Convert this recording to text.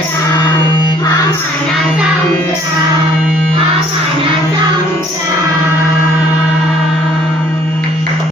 Pasha, Pasha, Pasha, Pasha, Pasha, Pasha,